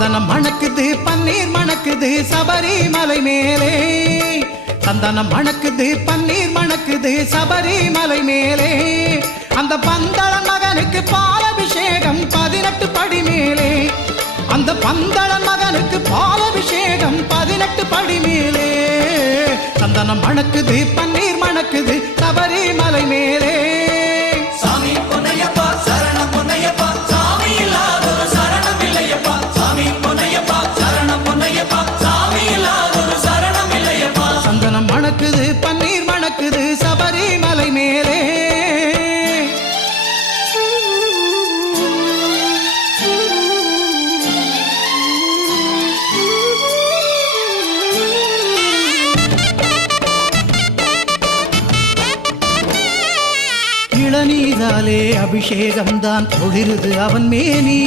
சந்தனம் மணக்குது பன்னீர் மணக்குது சபரிமலை மேலே சந்தனம் மணக்குது பன்னீர் மணக்குது சபரிமலை மேலே அந்த பந்தளன் மகனுக்கு பாலபிஷேகம் 18 படி மேலே அந்த பந்தளன் மகனுக்கு பாலபிஷேகம் 18 படி மேலே சந்தனம் மணக்குது பன்னீர் மணக்குது சபரிமலை மேலே சாமி பொன்னையப்பா சரணம் பொன்னையப்பா சாமி இல்லாதொரு சரணம் இல்லையப்பா சாமி பொன்னையப்பா சரணம் பொன்னையப்பா சாமி இல்லாதொரு சரணம் இல்லையப்பா சந்தனம் மணக்குது பன்னீர் மணக்குது சபரிமலை மேலே இளநீராலே அபிஷேகம் தான் தொழிருது அவன் மேனி